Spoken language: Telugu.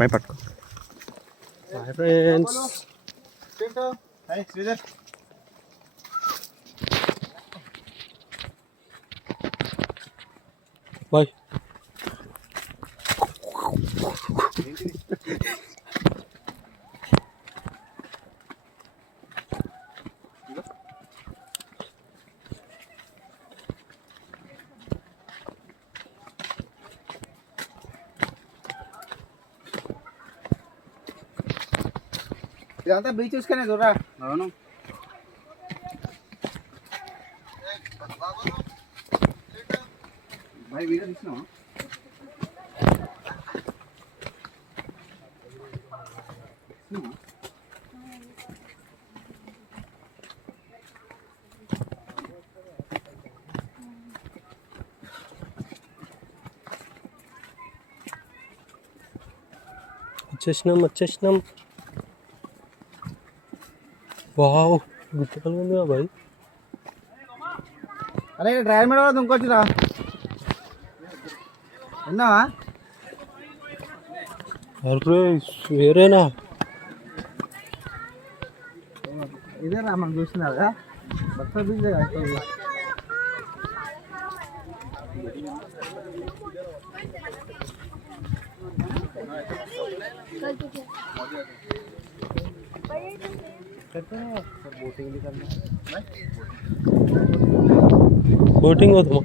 భయపట్టుకో. Hi friends. హాయ్ శ్రీధర్. బాయ్. ఇదంతా బీచ్ చూసుకునే చూడరా. అవును. బాయ్ వీడియో తీసినావా? వచ్చేసినాం. వావ్, గుట్టలు ఉంది బాయ్. అరే డ్రైవర్ మేడం ఇంకొచ్చిరా విన్నావా? అరే వేరేనా? ఇదేనా మనం చూస్తున్నారా? భక్త బీచ్ बोटिंग हो तो